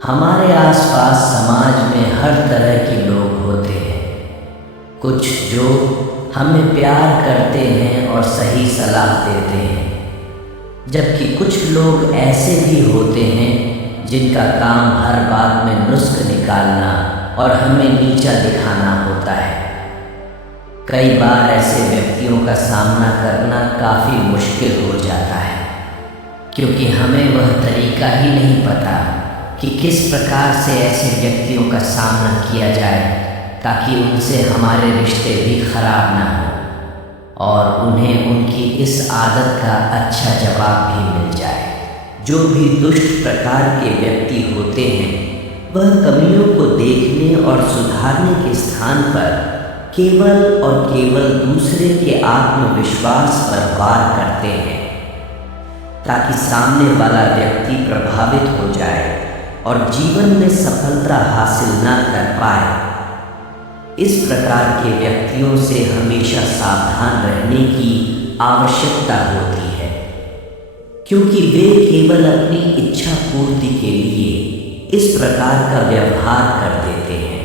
हमारे आसपास समाज में हर तरह के लोग होते हैं। कुछ जो हमें प्यार करते हैं और सही सलाह देते हैं, जबकि कुछ लोग ऐसे भी होते हैं जिनका काम हर बात में नुस्ख निकालना और हमें नीचा दिखाना होता है। कई बार ऐसे व्यक्तियों का सामना करना काफ़ी मुश्किल हो जाता है, क्योंकि हमें वह तरीका ही नहीं पता कि किस प्रकार से ऐसे व्यक्तियों का सामना किया जाए ताकि उनसे हमारे रिश्ते भी खराब ना हो और उन्हें उनकी इस आदत का अच्छा जवाब भी मिल जाए। जो भी दुष्ट प्रकार के व्यक्ति होते हैं, वह कमियों को देखने और सुधारने के स्थान पर केवल और केवल दूसरे के आत्मविश्वास पर वार करते हैं, ताकि सामने वाला व्यक्ति प्रभावित हो जाए और जीवन में सफलता हासिल न कर पाए। इस प्रकार के व्यक्तियों से हमेशा सावधान रहने की आवश्यकता होती है, क्योंकि वे केवल अपनी इच्छा पूर्ति के लिए इस प्रकार का व्यवहार कर देते हैं।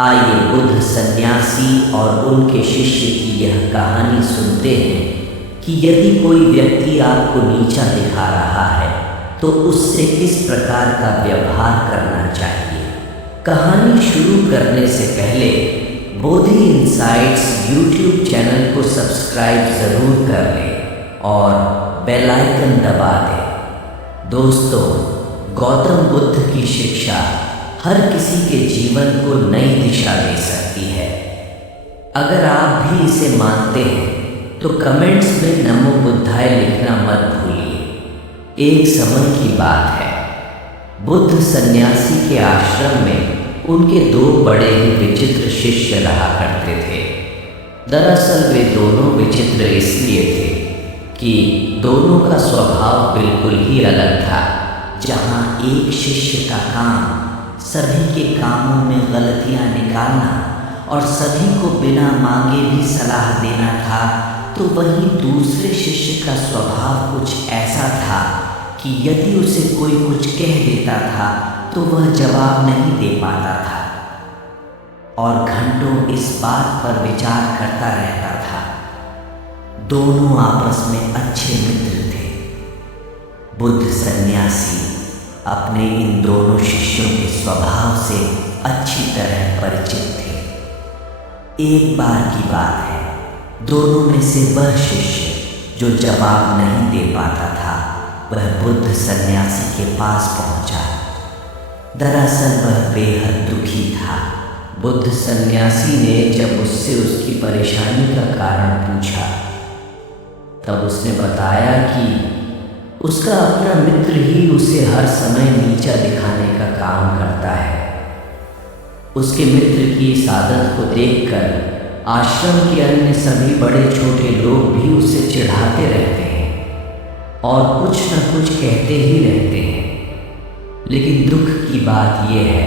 आइए बुद्ध सन्यासी और उनके शिष्य की यह कहानी सुनते हैं कि यदि कोई व्यक्ति आपको नीचा दिखा रहा है तो उससे किस प्रकार का व्यवहार करना चाहिए। कहानी शुरू करने से पहले बोधि इनसाइट्स यूट्यूब चैनल को सब्सक्राइब ज़रूर कर लें और बेल आइकन दबा दें। दोस्तों, गौतम बुद्ध की शिक्षा हर किसी के जीवन को नई दिशा दे सकती है। अगर आप भी इसे मानते हैं तो कमेंट्स में नमो बुद्धाय लिखना मत भूलिए। एक समय की बात है, बुद्ध सन्यासी के आश्रम में उनके दो बड़े ही विचित्र शिष्य रहा करते थे। दरअसल वे दोनों विचित्र इसलिए थे कि दोनों का स्वभाव बिल्कुल ही अलग था। जहाँ एक शिष्य का काम सभी के कामों में गलतियाँ निकालना और सभी को बिना मांगे भी सलाह देना था, तो वहीं दूसरे शिष्य का स्वभाव कुछ ऐसा था कि यदि उसे कोई कुछ कह देता था तो वह जवाब नहीं दे पाता था और घंटों इस बात पर विचार करता रहता था। दोनों आपस में अच्छे मित्र थे। बुद्ध सन्यासी अपने इन दोनों शिष्यों के स्वभाव से अच्छी तरह परिचित थे। एक बार की बात है, दोनों में से वह शिष्य जो जवाब नहीं दे पाता था, वह बुद्ध सन्यासी के पास पहुंचा। दरअसल वह बेहद दुखी था। बुद्ध सन्यासी ने जब उससे उसकी परेशानी का कारण पूछा, तब उसने बताया कि उसका अपना मित्र ही उसे हर समय नीचा दिखाने का काम करता है। उसके मित्र की इस आदत को देखकर आश्रम के अन्य सभी बड़े छोटे लोग भी उसे चिढ़ाते रहते हैं और कुछ न कुछ कहते ही रहते हैं। लेकिन दुख की बात यह है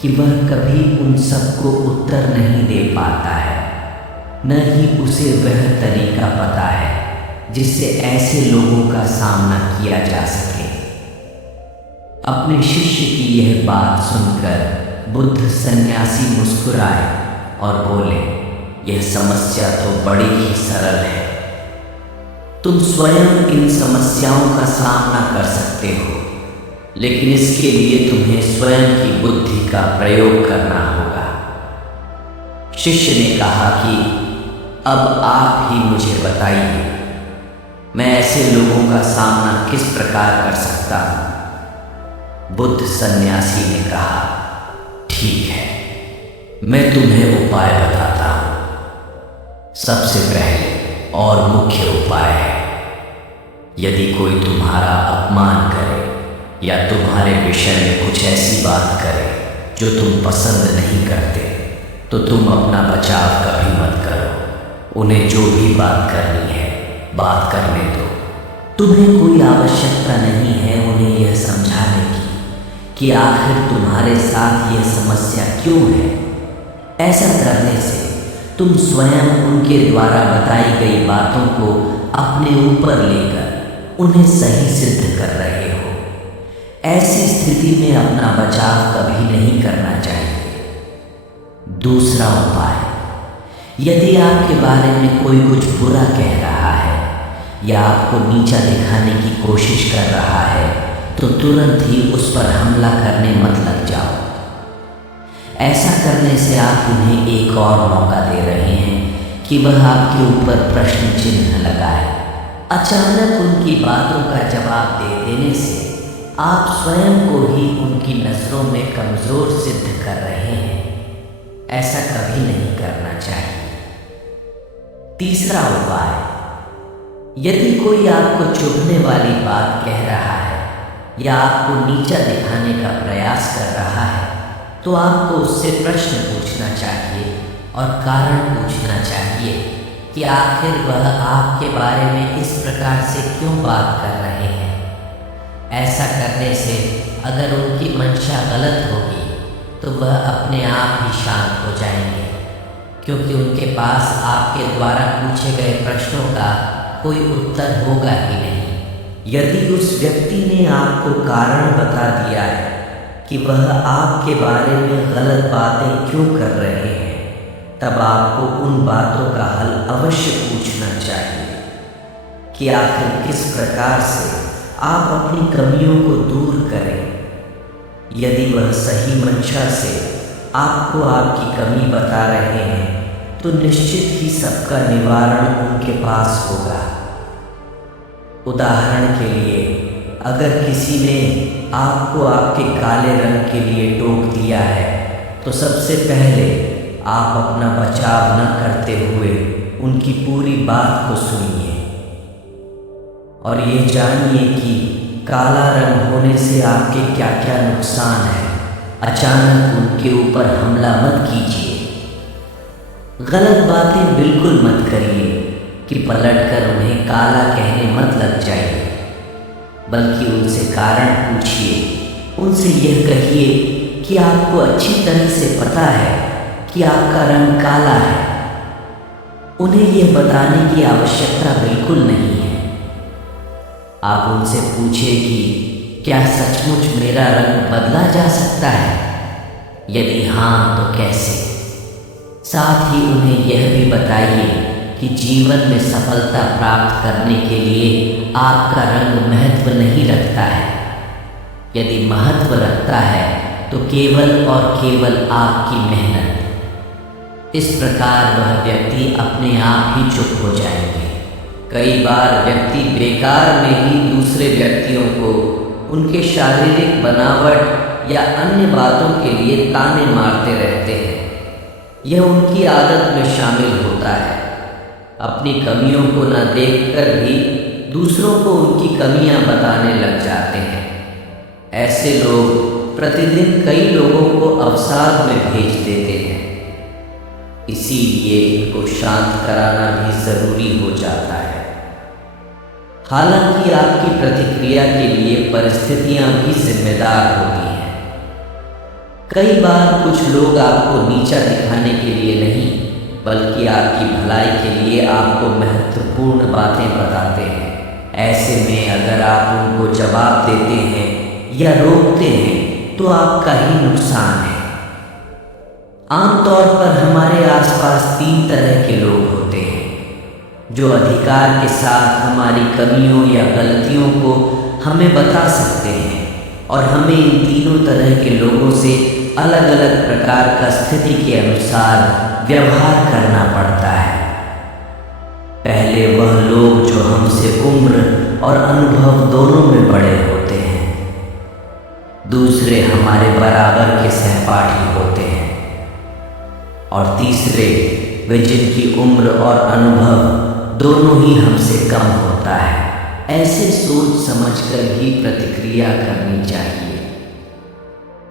कि वह कभी उन सबको उत्तर नहीं दे पाता है, न ही उसे वह तरीका पता है जिससे ऐसे लोगों का सामना किया जा सके। अपने शिष्य की यह बात सुनकर बुद्ध सन्यासी मुस्कुराए और बोले, यह समस्या तो बड़ी ही सरल है। तुम स्वयं इन समस्याओं का सामना कर सकते हो, लेकिन इसके लिए तुम्हें स्वयं की बुद्धि का प्रयोग करना होगा। शिष्य ने कहा कि अब आप ही मुझे बताइए, मैं ऐसे लोगों का सामना किस प्रकार कर सकता हूँ। बुद्ध सन्यासी ने कहा, ठीक है, मैं तुम्हें उपाय बताता हूँ। सबसे पहले और मुख्य उपाय है, यदि कोई तुम्हारा अपमान करे या तुम्हारे विषय में कुछ ऐसी बात करे जो तुम पसंद नहीं करते, तो तुम अपना बचाव कभी मत करो। उन्हें जो भी बात करनी है बात करने दो। तुम्हें कोई आवश्यकता नहीं है उन्हें यह समझाने की कि आखिर तुम्हारे साथ यह समस्या क्यों है। ऐसा करने से तुम स्वयं उनके द्वारा बताई गई बातों को अपने ऊपर लेकर उन्हें सही सिद्ध कर रहे हो। ऐसी स्थिति में अपना बचाव कभी नहीं करना चाहिए। दूसरा उपाय, यदि आपके बारे में कोई कुछ बुरा कह रहा है या आपको नीचा दिखाने की कोशिश कर रहा है तो तुरंत ही उस पर हमला करने मत लग जाओ। ऐसा करने से आप उन्हें एक और मौका दे रहे हैं कि वह आपके ऊपर प्रश्न चिन्ह लगाए। अचानक उनकी बातों का जवाब दे देने से आप स्वयं को ही उनकी नज़रों में कमज़ोर सिद्ध कर रहे हैं। ऐसा कभी नहीं करना चाहिए। तीसरा उपाय, यदि कोई आपको चुभने वाली बात कह रहा है या आपको नीचा दिखाने का प्रयास कर रहा है तो आपको उससे प्रश्न पूछना चाहिए और कारण पूछना चाहिए कि आखिर वह आपके बारे में इस प्रकार से क्यों बात कर रहे हैं। ऐसा करने से अगर उनकी मंशा गलत होगी तो वह अपने आप ही शांत हो जाएंगे, क्योंकि उनके पास आपके द्वारा पूछे गए प्रश्नों का कोई उत्तर होगा ही नहीं। यदि उस व्यक्ति ने आपको कारण बता दिया है कि वह आपके बारे में गलत बातें क्यों कर रहे हैं, तब आपको उन बातों का हल अवश्य पूछना चाहिए कि आखिर किस प्रकार से आप अपनी कमियों को दूर करें। यदि वह सही मंशा से आपको आपकी कमी बता रहे हैं तो निश्चित ही सबका निवारण उनके पास होगा। उदाहरण के लिए, अगर किसी ने आपको आपके काले रंग के लिए टोक दिया है तो सबसे पहले आप अपना बचाव न करते हुए उनकी पूरी बात को सुनिए और ये जानिए कि काला रंग होने से आपके क्या क्या नुकसान है। अचानक उनके ऊपर हमला मत कीजिए। गलत बातें बिल्कुल मत करिए कि पलटकर उन्हें काला कहने मत लग जाइए, बल्कि उनसे कारण पूछिए। उनसे यह कहिए कि आपको अच्छी तरह से पता है कि आपका रंग काला है। उन्हें यह बताने की आवश्यकता बिल्कुल नहीं है। आप उनसे पूछिए कि क्या सचमुच मेरा रंग बदला जा सकता है? यदि हाँ तो कैसे? साथ ही उन्हें यह भी बताइए कि जीवन में सफलता प्राप्त करने के लिए आपका रंग महत्व नहीं रखता है। यदि महत्व रखता है तो केवल और केवल आपकी मेहनत। इस प्रकार वह व्यक्ति अपने आप ही चुप हो जाएंगे। कई बार व्यक्ति बेकार में ही दूसरे व्यक्तियों को उनके शारीरिक बनावट या अन्य बातों के लिए ताने मारते रहते हैं। यह उनकी आदत में शामिल होता है। अपनी कमियों को न देखकर भी दूसरों को उनकी कमियां बताने लग जाते हैं। ऐसे लोग प्रतिदिन कई लोगों को अवसाद में भेज देते हैं। इसीलिए इनको शांत कराना भी जरूरी हो जाता है। हालांकि आपकी प्रतिक्रिया के लिए परिस्थितियां भी जिम्मेदार होती हैं। कई बार कुछ लोग आपको नीचा दिखाने के लिए नहीं बल्कि आपकी भलाई के लिए आपको महत्वपूर्ण बातें बताते हैं। ऐसे में अगर आप उनको जवाब देते हैं या रोकते हैं तो आपका ही नुकसान है। आमतौर पर हमारे आसपास 3 तरह के लोग होते हैं जो अधिकार के साथ हमारी कमियों या गलतियों को हमें बता सकते हैं और हमें इन तीनों तरह के लोगों से अलग अलग प्रकार का स्थिति के अनुसार व्यवहार करना पड़ता है। पहले वह लोग जो हमसे उम्र और अनुभव दोनों में बड़े होते हैं। दूसरे हमारे बराबर के सहपाठी होते हैं और तीसरे वे जिनकी उम्र और अनुभव दोनों ही हमसे कम होता है। ऐसे सोच समझकर ही प्रतिक्रिया करनी चाहिए।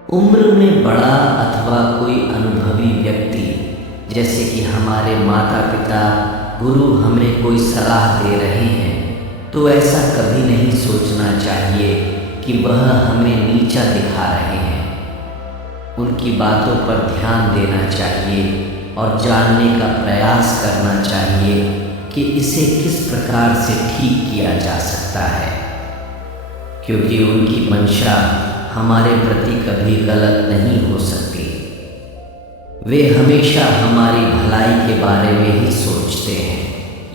उम्र में बड़ा अथवा कोई अनुभवी व्यक्ति जैसे कि हमारे माता पिता गुरु हमें कोई सलाह दे रहे हैं तो ऐसा कभी नहीं सोचना चाहिए कि वह हमें नीचा दिखा रहे हैं। उनकी बातों पर ध्यान देना चाहिए और जानने का प्रयास करना चाहिए कि इसे किस प्रकार से ठीक किया जा सकता है, क्योंकि उनकी मंशा हमारे प्रति कभी गलत नहीं हो सकती। वे हमेशा हमारी भलाई के बारे में ही सोचते हैं।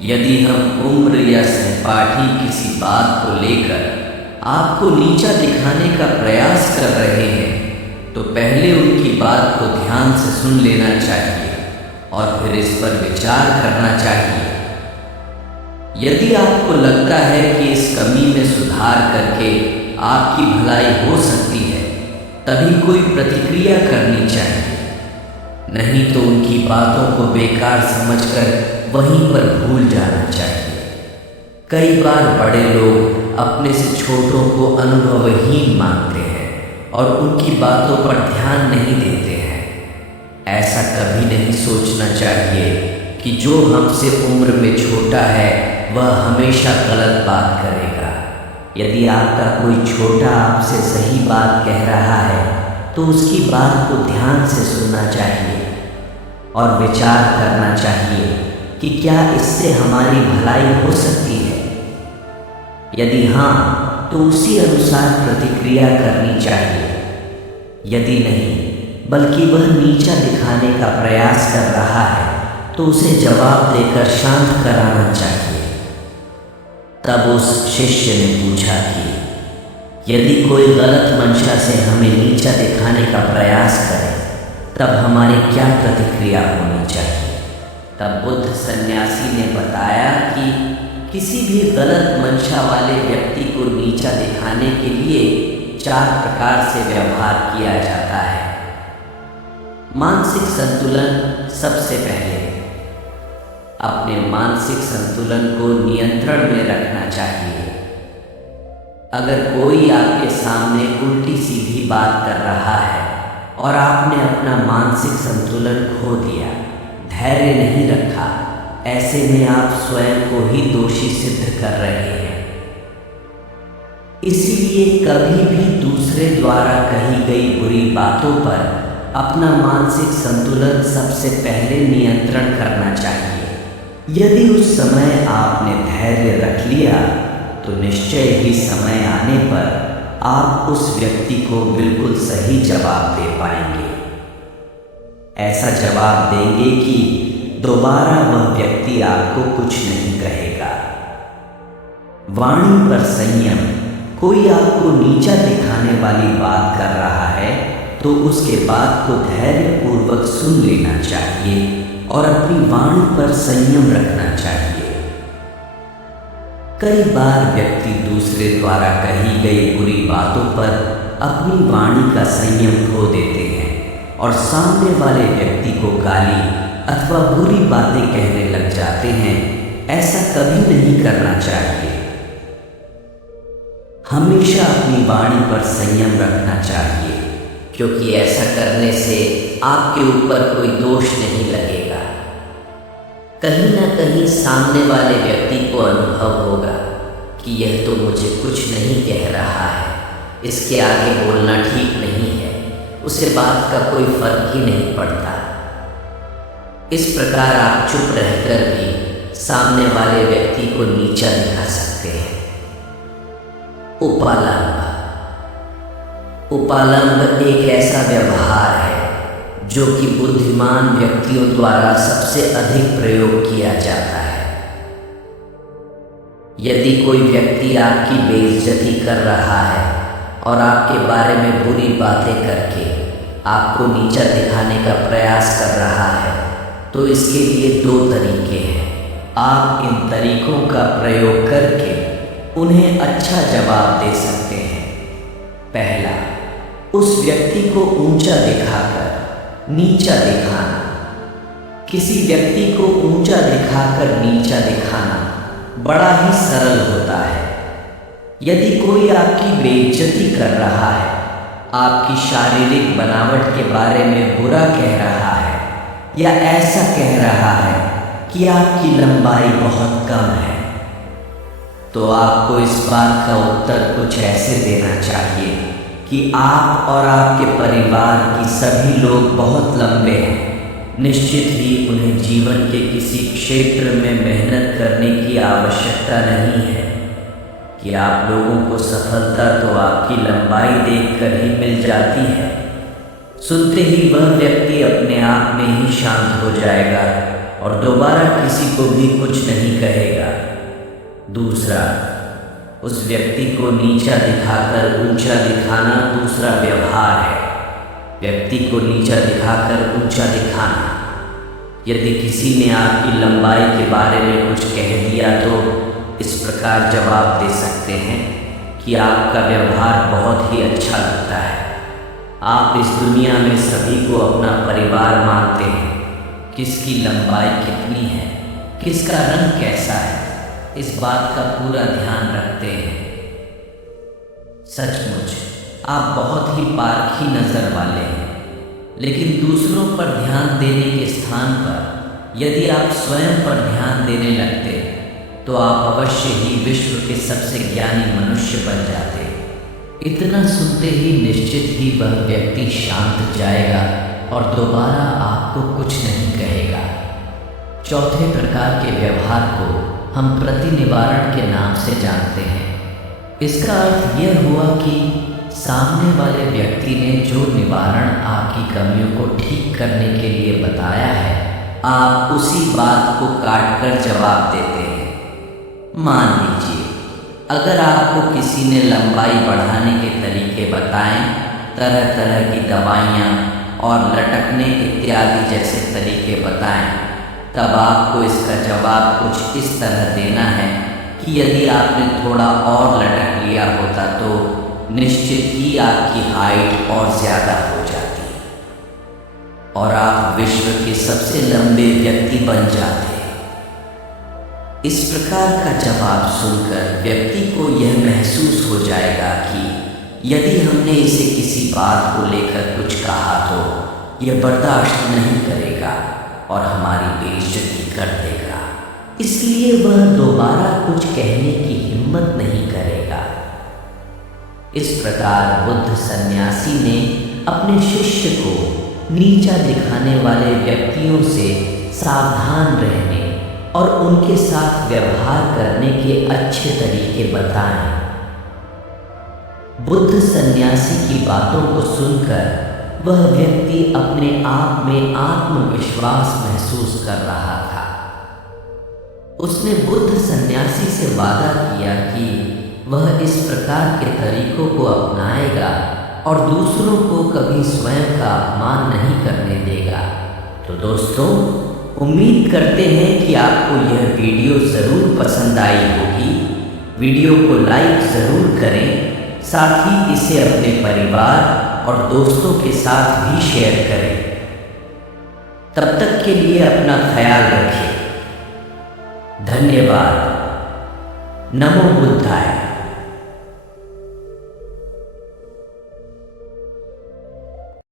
यदि हम उम्र या सहपाठी किसी बात को लेकर आपको नीचा दिखाने का प्रयास कर रहे हैं तो पहले उनकी बात को ध्यान से सुन लेना चाहिए और फिर इस पर विचार करना चाहिए। यदि आपको लगता है कि इस कमी में सुधार करके आपकी भलाई हो सकती है तभी कोई प्रतिक्रिया करनी चाहिए, नहीं तो उनकी बातों को बेकार समझकर वहीं पर भूल जाना चाहिए। कई बार बड़े लोग अपने से छोटों को अनुभवहीन मानते हैं और उनकी बातों पर ध्यान नहीं देते हैं। ऐसा कभी नहीं सोचना चाहिए कि जो हमसे उम्र में छोटा है वह हमेशा गलत बात करेगा। यदि आपका कोई छोटा आपसे सही बात कह रहा है तो उसकी बात को ध्यान से सुनना चाहिए और विचार करना चाहिए कि क्या इससे हमारी भलाई हो सकती है। यदि हाँ तो उसी अनुसार प्रतिक्रिया करनी चाहिए। यदि नहीं बल्कि वह नीचा दिखाने का प्रयास कर रहा है तो उसे जवाब देकर शांत कराना चाहिए। तब उस शिष्य ने पूछा कि यदि कोई गलत मंशा से हमें नीचा दिखाने का प्रयास करे तब हमारी क्या प्रतिक्रिया होनी चाहिए। तब बुद्ध सन्यासी ने बताया कि किसी भी गलत मंशा वाले व्यक्ति को नीचा दिखाने के लिए 4 प्रकार से व्यवहार किया जाता है। मानसिक संतुलन सबसे पहले। अपने मानसिक संतुलन को नियंत्रण में रखना चाहिए। अगर कोई आपके सामने उल्टी सीधी बात कर रहा है और आपने अपना मानसिक संतुलन खो दिया, धैर्य नहीं रखा, ऐसे में आप स्वयं को ही दोषी सिद्ध कर रहे हैं। इसीलिए कभी भी दूसरे द्वारा कही गई बुरी बातों पर अपना मानसिक संतुलन सबसे पहले नियंत्रण करना चाहिए। यदि उस समय आपने धैर्य रख लिया तो निश्चय ही समय आने पर आप उस व्यक्ति को बिल्कुल सही जवाब दे पाएंगे। ऐसा जवाब देंगे कि दोबारा वह व्यक्ति आपको कुछ नहीं कहेगा। वाणी पर संयम। कोई आपको नीचा दिखाने वाली बात कर रहा है तो उसके बात को धैर्यपूर्वक सुन लेना चाहिए और अपनी वाणी पर संयम रखना चाहिए। कई बार व्यक्ति दूसरे द्वारा कही गई बुरी बातों पर अपनी वाणी का संयम खो देते हैं और सामने वाले व्यक्ति को गाली अथवा बुरी बातें कहने लग जाते हैं। ऐसा कभी नहीं करना चाहिए। हमेशा अपनी वाणी पर संयम रखना चाहिए, क्योंकि ऐसा करने से आपके ऊपर कोई दोष नहीं लगेगा। कहीं ना कहीं सामने वाले व्यक्ति को अनुभव होगा कि यह तो मुझे कुछ नहीं कह रहा है, इसके आगे बोलना ठीक नहीं है, उसे बात का कोई फर्क ही नहीं पड़ता। इस प्रकार आप चुप रहकर भी सामने वाले व्यक्ति को नीचा दिखा सकते हैं। उपालंब। उपालंब एक ऐसा व्यवहार है जो कि बुद्धिमान व्यक्तियों द्वारा सबसे अधिक प्रयोग किया जाता है। यदि कोई व्यक्ति आपकी बेइज्जती कर रहा है और आपके बारे में बुरी बातें करके आपको नीचा दिखाने का प्रयास कर रहा है तो इसके लिए 2 तरीके हैं। आप इन तरीकों का प्रयोग करके उन्हें अच्छा जवाब दे सकते हैं। पहला, उस व्यक्ति को ऊंचा दिखाकर नीचा दिखाना। किसी व्यक्ति को ऊंचा दिखाकर नीचा दिखाना बड़ा ही सरल होता है। यदि कोई आपकी बेइज्जती कर रहा है, आपकी शारीरिक बनावट के बारे में बुरा कह रहा है या ऐसा कह रहा है कि आपकी लंबाई बहुत कम है, तो आपको इस बात का उत्तर कुछ ऐसे देना चाहिए कि आप और आपके परिवार की सभी लोग बहुत लंबे हैं। निश्चित ही उन्हें जीवन के किसी क्षेत्र में मेहनत करने की आवश्यकता नहीं है। कि आप लोगों को सफलता तो आपकी लंबाई देखकर ही मिल जाती है। सुनते ही वह व्यक्ति अपने आप में ही शांत हो जाएगा और दोबारा किसी को भी कुछ नहीं कहेगा। दूसरा, उस व्यक्ति को नीचा दिखाकर ऊंचा दिखाना दूसरा व्यवहार है। व्यक्ति को नीचा दिखाकर ऊंचा दिखाना। यदि किसी ने आपकी लंबाई के बारे में कुछ कह दिया तो इस प्रकार जवाब दे सकते हैं कि आपका व्यवहार बहुत ही अच्छा लगता है। आप इस दुनिया में सभी को अपना परिवार मानते हैं। किसकी लंबाई कितनी है, किसका रंग कैसा है, इस बात का पूरा ध्यान रखते हैं। सचमुच आप बहुत ही पारखी नज़र वाले हैं, लेकिन दूसरों पर ध्यान देने के स्थान पर यदि आप स्वयं पर ध्यान देने लगते तो आप अवश्य ही विश्व के सबसे ज्ञानी मनुष्य बन जाते। इतना सुनते ही निश्चित ही वह व्यक्ति शांत जाएगा और दोबारा आपको कुछ नहीं कहेगा। चौथे प्रकार के व्यवहार को हम प्रतिनिवारण के नाम से जानते हैं। इसका अर्थ यह हुआ कि सामने वाले व्यक्ति ने जो निवारण आपकी कमियों को ठीक करने के लिए बताया है, आप उसी बात को काटकर जवाब देते हैं। मान लीजिए अगर आपको किसी ने लंबाई बढ़ाने के तरीके बताएं, तरह तरह की दवाइयाँ और लटकने इत्यादि जैसे तरीके बताएं, तब आपको इसका जवाब कुछ इस तरह देना है कि यदि आपने थोड़ा और लटक लिया होता तो निश्चित ही आपकी हाइट और ज़्यादा हो जाती और आप विश्व के सबसे लंबे व्यक्ति बन जाते। इस प्रकार का जवाब सुनकर व्यक्ति को यह महसूस हो जाएगा कि यदि हमने इसे किसी बात को लेकर कुछ कहा तो यह बर्दाश्त नहीं करेगा और हमारी बेइज्जती कर देगा, इसलिए वह दोबारा कुछ कहने की हिम्मत नहीं करेगा। इस प्रकार बुद्ध सन्यासी ने अपने शिष्य को नीचा दिखाने वाले व्यक्तियों से सावधान रहने और उनके साथ व्यवहार करने के अच्छे तरीके बताएं। बुद्ध सन्यासी की बातों को सुनकर वह व्यक्ति अपने आप में आत्मविश्वास महसूस कर रहा था। उसने बुद्ध सन्यासी से वादा किया कि वह इस प्रकार के तरीकों को अपनाएगा और दूसरों को कभी स्वयं का अपमान नहीं करने देगा। तो दोस्तों, उम्मीद करते हैं कि आपको यह वीडियो ज़रूर पसंद आई होगी। वीडियो को लाइक ज़रूर करें, साथ ही इसे अपने परिवार और दोस्तों के साथ भी शेयर करें। तब तक के लिए अपना ख्याल रखें। धन्यवाद। नमो बुद्धाय।